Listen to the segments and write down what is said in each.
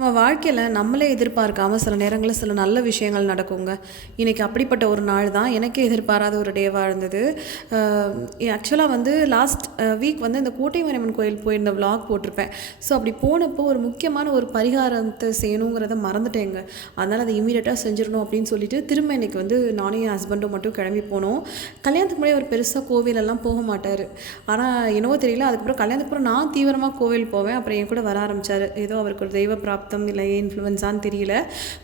நம்ம வாழ்க்கையில் நம்மளே எதிர்பார்க்காம சில நேரங்களில் சில நல்ல விஷயங்கள் நடக்குங்க. இன்றைக்கி அப்படிப்பட்ட ஒரு நாள் தான் எனக்கே எதிர்பாராத ஒரு டேவாக இருந்தது. ஆக்சுவலாக வந்து லாஸ்ட் வீக் வந்து இந்த கோட்டை மணியம்மன் கோயில் போயிருந்த vlog போட்டிருப்பேன். ஸோ அப்படி போனப்போ ஒரு முக்கியமான ஒரு பரிகாரத்தை செய்யணுங்கிறத மறந்துட்டேங்க. அதனால் அதை இமீடியட்டாக செஞ்சிடணும் அப்படின்னு சொல்லிட்டு திரும்ப இன்றைக்கி வந்து நானும் என் ஹஸ்பண்டும் மட்டும் கிளம்பி போனோம். கல்யாணத்துக்கு முன்னாடி ஒரு பெருசாக கோவிலெல்லாம் போக மாட்டார். ஆனால் என்னவோ தெரியல அதுக்கப்புறம் கல்யாணத்துக்கு அப்புறம் நான் தீவிரமாக கோவில் போவேன். அப்புறம் என் கூட வர ஆரம்பிச்சார். ஏதோ அவருக்கு ஒரு தெய்வ பிராப்தம் இல்லை இன்ஃப்ளூயன்ஸான்னு தெரியல.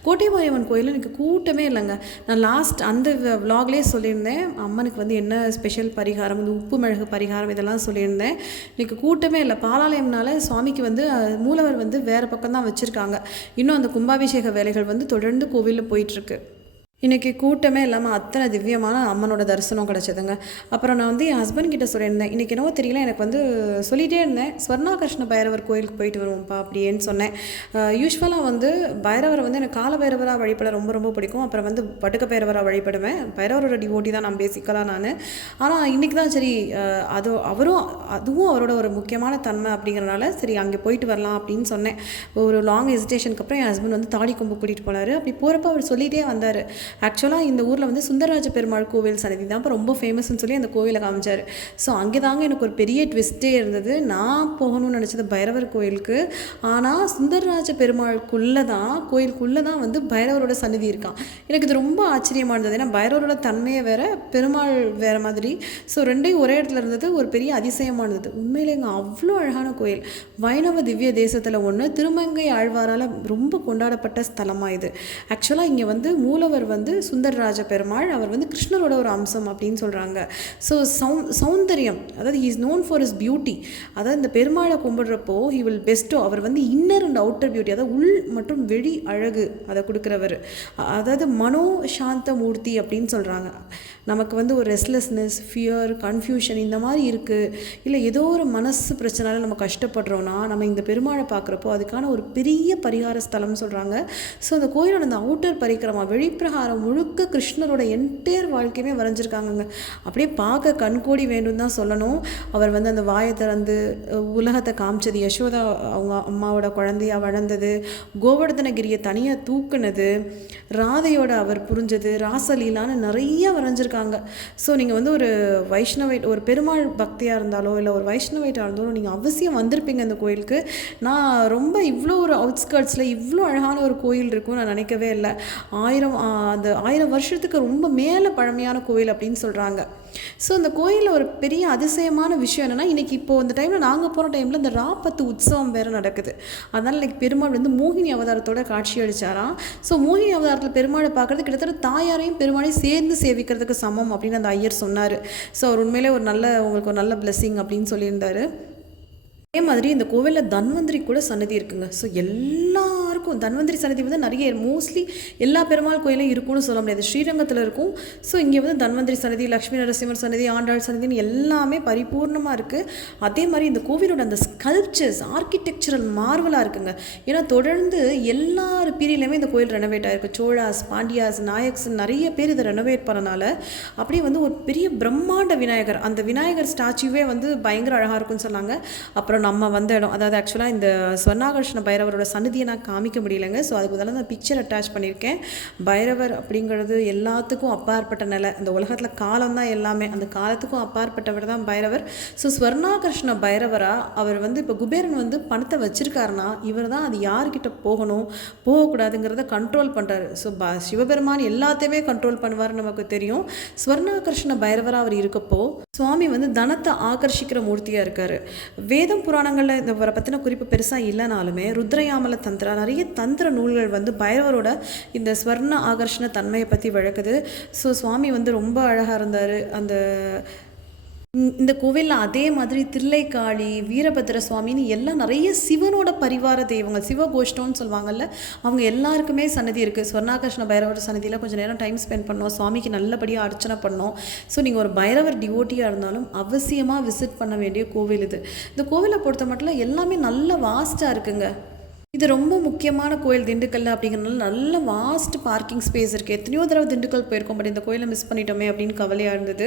கோட்டை மாரியம்மன் கோயிலில் எனக்கு கூட்டமே இல்லைங்க. நான் லாஸ்ட் அந்த விலாக்லேயே சொல்லியிருந்தேன். அம்மனுக்கு வந்து என்ன ஸ்பெஷல் பரிகாரம் இந்த உப்பு மிளகு பரிகாரம் இதெல்லாம் சொல்லியிருந்தேன். இன்னைக்கு கூட்டமே இல்லை. பாலாலயம்னால சுவாமிக்கு வந்து மூலவர் வந்து வேறு பக்கம் தான் வச்சுருக்காங்க. இன்னும் அந்த கும்பாபிஷேக வேலைகள் வந்து தொடர்ந்து கோவிலில் போயிட்டுருக்கு இன்றைக்கி கூட்டமே இல்லாமல் அத்தனை திவ்யமான அம்மனோட தரிசனம் கிடச்சிதுங்க. அப்புறம் நான் வந்து என் ஹஸ்பண்ட் கிட்ட சொல்லியிருந்தேன் இன்றைக்கி என்னவோ தெரியல எனக்கு வந்து சொல்லிகிட்டே இருந்தேன் ஸ்வர்ணாகிருஷ்ண பைரவர் கோயிலுக்கு போயிட்டு வருவோம்ப்பா அப்படியேன்னு சொன்னேன். யூஸ்வலாக வந்து பைரவரை வந்து எனக்கு கால பைரவராக வழிபட ரொம்ப ரொம்ப பிடிக்கும். அப்புறம் வந்து பட்டுக்க பைரவராக வழிபடுவேன். பைரவரோட டிவோட்டி தான் நான் பேசிக்கலாக நான். ஆனால் இன்றைக்கி தான் சரி அது அவரும் அதுவும் அவரோட ஒரு முக்கியமான தன்மை அப்படிங்கிறனால சரி அங்கே போயிட்டு வரலாம் அப்படின்னு சொன்னேன். ஒரு லாங் ஹெசிடேஷனுக்கு அப்புறம் என் ஹஸ்பண்ட் வந்து தாடி கொம்பு கூட்டிகிட்டு போனார். அப்படி போகிறப்ப அவர் சொல்லிகிட்டே வந்தார். ஆக்சுவலாக இந்த ஊரில் வந்து சுந்தரராஜ பெருமாள் கோவில் சன்னதி தான் இப்போ ரொம்ப ஃபேமஸ்ன்னு சொல்லி அந்த கோவிலை காமிச்சார். ஸோ அங்கே தாங்க எனக்கு ஒரு பெரிய ட்விஸ்ட்டே இருந்தது. நான் போகணும்னு நினச்சது பைரவர் கோயிலுக்கு. ஆனால் சுந்தரராஜ பெருமாளுக்குள்ளே தான் கோயிலுக்குள்ளே தான் வந்து பைரவரோட சன்னதி இருக்கான் எனக்கு இது ரொம்ப ஆச்சரியமாக இருந்தது. ஏன்னா பைரவரோட தன்மையை வேறு பெருமாள் வேறு மாதிரி. ஸோ ரெண்டையும் ஒரே இடத்துல இருந்தது ஒரு பெரிய அதிசயமாக இருந்தது. உண்மையிலேங்க அவ்வளோ அழகான கோயில். வைணவ திவ்ய தேசத்தில் ஒன்று திருமங்கை ஆழ்வாரால் ரொம்ப கொண்டாடப்பட்ட ஸ்தலமாக இது. ஆக்சுவலாக இங்கே வந்து மூலவர் வந்து வந்து சுந்தரராஜ பெருமாள் அவர் வந்து கிருஷ்ணரோட ஒரு அம்சம் அப்படின்னு சொல்கிறாங்க ஸோ சௌ சௌந்தரியம் அதாவது he is known for is beauty அதாவது இந்த பெருமாளை கும்பிடுறப்போ ஹி வில் பெஸ்ட்டோ அவர் வந்து இன்னர் அண்ட் அவுட்டர் பியூட்டி அதாவது உள் மற்றும் வெளி அழகு அதை கொடுக்குறவர். அதாவது மனோ சாந்த மூர்த்தி அப்படின்னு சொல்கிறாங்க நமக்கு வந்து ஒரு ரெஸ்ட்லெஸ்னஸ் ஃபியர் கன்ஃபியூஷன் இந்த மாதிரி இருக்குது இல்லை ஏதோ ஒரு மனசு பிரச்சனால நம்ம கஷ்டப்படுறோன்னா நம்ம இந்த பெருமாளை பார்க்குறப்போ அதுக்கான ஒரு பெரிய பரிகார ஸ்தலம்னு சொல்கிறாங்க ஸோ அந்த கோயிலோட அந்த அவுட்டர் பரிக்கிரமா அவதாரம் முழுக்க கிருஷ்ணரோட என்டையர் வாழ்க்கையுமே வரைஞ்சிருக்காங்கங்க. அப்படியே பார்க்க கண்கோடி வேண்டும் தான் சொல்லணும். அவர் வந்து அந்த வாயை திறந்து உலகத்தை காமிச்சது. யசோதா அவங்க அம்மாவோட குழந்தையா வளர்ந்தது. கோவர்தனகிரியை தனியாக தூக்குனது. ராதையோட அவர் புரிஞ்சது. ராசலீலான்னு நிறைய வரைஞ்சிருக்காங்க. ஸோ நீங்கள் வந்து ஒரு வைஷ்ணவைட் ஒரு பெருமாள் பக்தியாக இருந்தாலோ இல்லை ஒரு வைஷ்ணவைட்டாக இருந்தாலும் நீங்கள் அவசியம் வந்திருப்பீங்க அந்த கோயிலுக்கு. நான் ரொம்ப இவ்வளோ ஒரு அவுட்ஸ்கர்ட்ஸில் இவ்வளோ அழகான ஒரு கோயில் இருக்கும்னு நான் நினைக்கவே இல்லை. ஆயிரம் அந்த ஆயிரம் வருஷத்துக்கு ரொம்ப மேலே பழமையான கோயில் அப்படின்னு சொல்கிறாங்க ஸோ அந்த கோயிலில் ஒரு பெரிய அதிசயமான விஷயம் என்னென்னா இன்றைக்கி இப்போது அந்த டைமில் நாங்கள் போகிற டைமில் இந்த ராப்பத்து உற்சவம் வேறு நடக்குது. அதனால் இன்னைக்கு பெருமாள் வந்து மோகினி அவதாரத்தோட காட்சி அளிச்சாராம். ஸோ மோகினி அவதாரத்தில் பெருமாளை பார்க்குறது கிட்டத்தட்ட தாயாரையும் பெருமாளையும் சேர்ந்து சேவிக்கிறதுக்கு சமம் அப்படின்னு அந்த ஐயர் சொன்னார். ஸோ அவர் உண்மையிலே ஒரு நல்ல உங்களுக்கு ஒரு நல்ல பிளெஸ்ஸிங் அப்படின்னு சொல்லியிருந்தார். அதே மாதிரி இந்த கோவிலில் தன்வந்திரி கூட சன்னதி இருக்குங்க. ஸோ எல்லாருக்கும் தன்வந்திரி சன்னதி வந்து நிறைய மோஸ்ட்லி எல்லா பெருமாள் கோயிலும் இருக்கும்னு சொல்ல முடியாது. ஸ்ரீரங்கத்தில் இருக்கும். ஸோ இங்கே வந்து தன்வந்திரி சன்னதி லக்ஷ்மி நரசிம்மர் சன்னதி ஆண்டாள் சன்னதின்னு எல்லாமே பரிபூர்ணமாக இருக்குது அதே மாதிரி இந்த கோவிலோட அந்த ஸ்கல்ப்சர்ஸ் ஆர்கிடெக்சரல் மார்வலாக இருக்குங்க. ஏன்னா தொடர்ந்து எல்லார் பீரியட்லையுமே இந்த கோயில் ரெனோவேட் ஆகிருக்கு சோழாஸ் பாண்டியாஸ் நாயக்ஸ் நிறைய பேர் இதை ரெனோவேட் பண்ணனால அப்படியே வந்து ஒரு பெரிய பிரம்மாண்ட விநாயகர். அந்த விநாயகர் ஸ்டாச்சுவே வந்து பயங்கர அழகாக இருக்கும்னு சொன்னாங்க. அப்புறம் நம்ம வந்த இடம் அதாவது ஆக்சுவலாக இந்த ஸ்வர்ணாகர்ஷ்ண பைரவரோட சன்னதியை நான் காமிக்க முடியலைங்க. ஸோ அதுக்கு முதல்ல நான் பிக்சர் அட்டாச் பண்ணியிருக்கேன். பைரவர் அப்படிங்கிறது எல்லாத்துக்கும் அப்பாற்பட்ட நிலை. இந்த உலகத்தில் காலம் தான் எல்லாமே அந்த காலத்துக்கும் அப்பாற்பட்டவர் தான் பைரவர். ஸோ ஸ்வர்ணாகர்ஷ்ண பைரவராக அவர் வந்து இப்போ குபேரன் வந்து பணத்தை வச்சுருக்காருன்னா இவர் தான் அது யார்கிட்ட போகணும் போகக்கூடாதுங்கிறத கண்ட்ரோல் பண்ணுறாரு ஸோ ப சிவபெருமான் எல்லாத்தையுமே கண்ட்ரோல் பண்ணுவார் நமக்கு தெரியும். ஸ்வர்ணாகர்ஷ்ண பைரவராக அவர் இருக்கப்போ சுவாமி வந்து தனத்தை ஆகர்ஷிக்கிற மூர்த்தியாக இருக்கார். வேதம் புராணங்களில் இந்த பற்றின குறிப்பு பெருசாக இல்லைனாலுமே ருத்ரயாமல தந்திரா நிறைய தந்திர நூல்கள் வந்து பைரவரோட இந்த ஸ்வர்ண ஆகர்ஷண தன்மையை பற்றி விளக்குது ஸோ சுவாமி வந்து ரொம்ப அழகாக இருந்தார். அந்த இந்த- கோவிலில் அதே மாதிரி தில்லைக்காளி வீரபத்ர சுவாமின்னு எல்லாம் நிறைய சிவனோட பரிவார தெய்வங்கள் சிவகோஷ்டம்னு சொல்லுவாங்கல்ல அவங்க எல்லாருக்குமே சன்னதி இருக்குது ஸ்வர்ணாகர்ஷ்ண பைரவர் சன்னதியில் கொஞ்சம் நேரம் டைம் ஸ்பெண்ட் பண்ணோம். சுவாமிக்கு நல்லபடியாக அர்ச்சனை பண்ணோம். ஸோ நீங்கள் ஒரு பைரவர் டிவோட்டியாக இருந்தாலும் அவசியமாக விசிட் பண்ண வேண்டிய கோவில் இது. இந்த கோவிலை பொறுத்த மட்டும் எல்லாமே நல்ல வாஸ்ட்டாக இருக்குங்க. இது ரொம்ப முக்கியமான கோயில் திண்டுக்கல் அப்படிங்கிறனால நல்ல வாஸ்ட் பார்க்கிங் ஸ்பேஸ் இருக்குது எத்தனையோ தடவை திண்டுக்கல் போயிருக்கோம் பட் இந்த கோயிலை மிஸ் பண்ணிட்டோமே அப்படின்னு கவலையாக இருந்தது.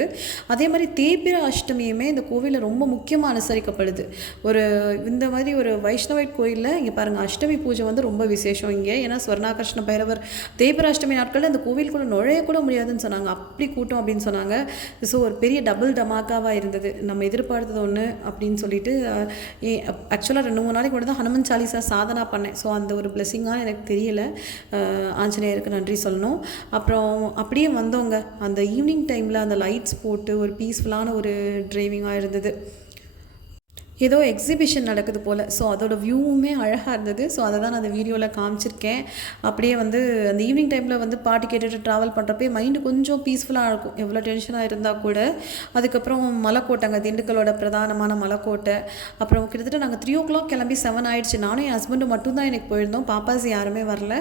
அதே மாதிரி தேய்பிர அஷ்டமியுமே இந்த கோவிலில் ரொம்ப முக்கியமாக அனுசரிக்கப்படுது. ஒரு இந்த மாதிரி ஒரு வைஷ்ணவைட் கோயிலில் இங்கே பாருங்கள் அஷ்டமி பூஜை வந்து ரொம்ப விசேஷம் இங்கே. ஏன்னா ஸ்வர்ணாகர்ஷ்ண பைரவர் தேய்பிர அஷ்டமி நாட்களில் இந்த கோவிலுக்குள்ளே நுழைய கூட முடியாதுன்னு சொன்னாங்க. அப்படி கூட்டம் அப்படின்னு சொன்னாங்க. ஸோ ஒரு பெரிய டபுள் டமாக்காவாக இருந்தது. நம்ம எதிர்பார்த்தது ஒன்று அப்படின்னு சொல்லிட்டு ஆக்சுவலாக ரெண்டு மூணு நாளைக்கு மட்டும் தான் ஹனுமன் சாலிசா சாதனா பண்ணேன். ஸோ அந்த ஒரு பிளெஸிங்காக எனக்கு தெரியலை. ஆஞ்சநேயருக்கு நன்றி சொல்லணும். அப்புறம் அப்படியே வந்தவங்க அந்த ஈவினிங் டைமில் அந்த லைட்ஸ் போட்டு ஒரு பீஸ்ஃபுல்லான ஒரு ட்ரைவிங்காக இருந்தது. ஏதோ எக்ஸிபிஷன் நடக்குது போல். ஸோ அதோட வியூவுமே அழகாக இருந்தது. ஸோ அதை தான் நான் அந்த வீடியோவில் காமிச்சிருக்கேன். அப்படியே வந்து அந்த ஈவினிங் டைமில் வந்து பாட்டு கேட்டுட்டு ட்ராவல் பண்ணுறப்பே மைண்டு கொஞ்சம் பீஸ்ஃபுல்லாக இருக்கும். எவ்வளோ டென்ஷனாக இருந்தால் கூட. அதுக்கப்புறம் மலைக்கோட்டைங்க திண்டுக்கலோட பிரதானமான மலைக்கோட்டை. அப்புறம் கிட்டத்தட்ட நாங்கள் த்ரீ ஓ கிளாக் கிளம்பி செவன் ஆயிடுச்சு. நானும் என் ஹஸ்பண்டும் மட்டும்தான் எனக்கு போயிருந்தோம். பாப்பாஸ் யாருமே வரல.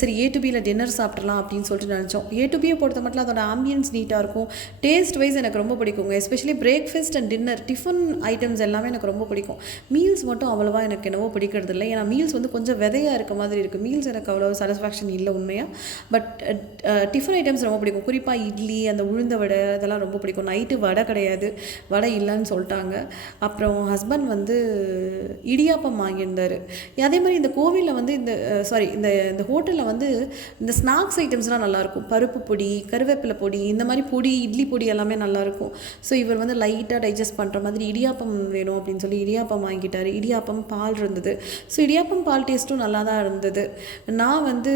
சரி ஏ டு பியில் டின்னர் சாப்பிட்றலாம் அப்படின்னு சொல்லிட்டு நினச்சோம். ஏ டு பியை பொறுத்த மட்டும் அதோட ஆம்பியன்ஸ் நீட்டாக இருக்கும். டேஸ்ட் வைஸ் எனக்கு ரொம்ப பிடிக்குங்க. Especially breakfast and dinner tiffin items எல்லாமே எனக்கு ரொம்ப ரொம்ப பிடிக்கும். மீல்ஸ் மட்டும் அவ்வளோவா எனக்கு என்னவோ பிடிக்கிறது இல்லை ஏன்னா மீல்ஸ் வந்து கொஞ்சம் விதையாக இருக்க மாதிரி இருக்குது மீல்ஸ் எனக்கு அவ்வளோ சாட்டிஸ்ஃபேக்ஷன் இல்லை உண்மையாக பட் டிஃபன் ஐட்டம்ஸ் ரொம்ப பிடிக்கும். குறிப்பாக இட்லி அந்த உளுந்த வடை அதெல்லாம் ரொம்ப பிடிக்கும். நைட்டு வடை கிடையாது. வடை இல்லைன்னு சொல்லிட்டாங்க. அப்புறம் ஹஸ்பண்ட் வந்து இடியாப்பம் வாங்கியிருந்தார். அதே மாதிரி இந்த கோவிலில் வந்து இந்த சாரி இந்த இந்த ஹோட்டலில் வந்து இந்த ஸ்நாக்ஸ் ஐட்டம்ஸ்லாம் நல்லாயிருக்கும் பருப்பு பொடி கருவேப்பிலை பொடி இந்த மாதிரி பொடி இட்லி பொடி எல்லாமே நல்லாயிருக்கும் ஸோ இவர் வந்து லைட்டாக டைஜஸ்ட் பண்ணுற மாதிரி இடியாப்பம் வேணும் அப்படின்னு சொல்லி இடியாப்பம் வாங்கிட்டார். இடியாப்பம் பால் இருந்தது. ஸோ இடியாப்பம் பால் டேஸ்ட்டும் நல்லா தான் இருந்தது. நான் வந்து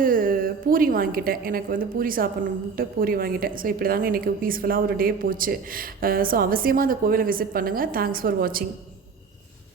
பூரி வாங்கிட்டேன். எனக்கு வந்து பூரி சாப்பிட்ணும்ட்டு பூரி வாங்கிட்டேன். ஸோ இப்படி தாங்க எனக்கு பீஸ்ஃபுல்லாக ஒரு டே போச்சு. ஸோ அவசியமாக அந்த கோவிலை விசிட் பண்ணுங்கள் தேங்க்ஸ் ஃபார் வாட்சிங்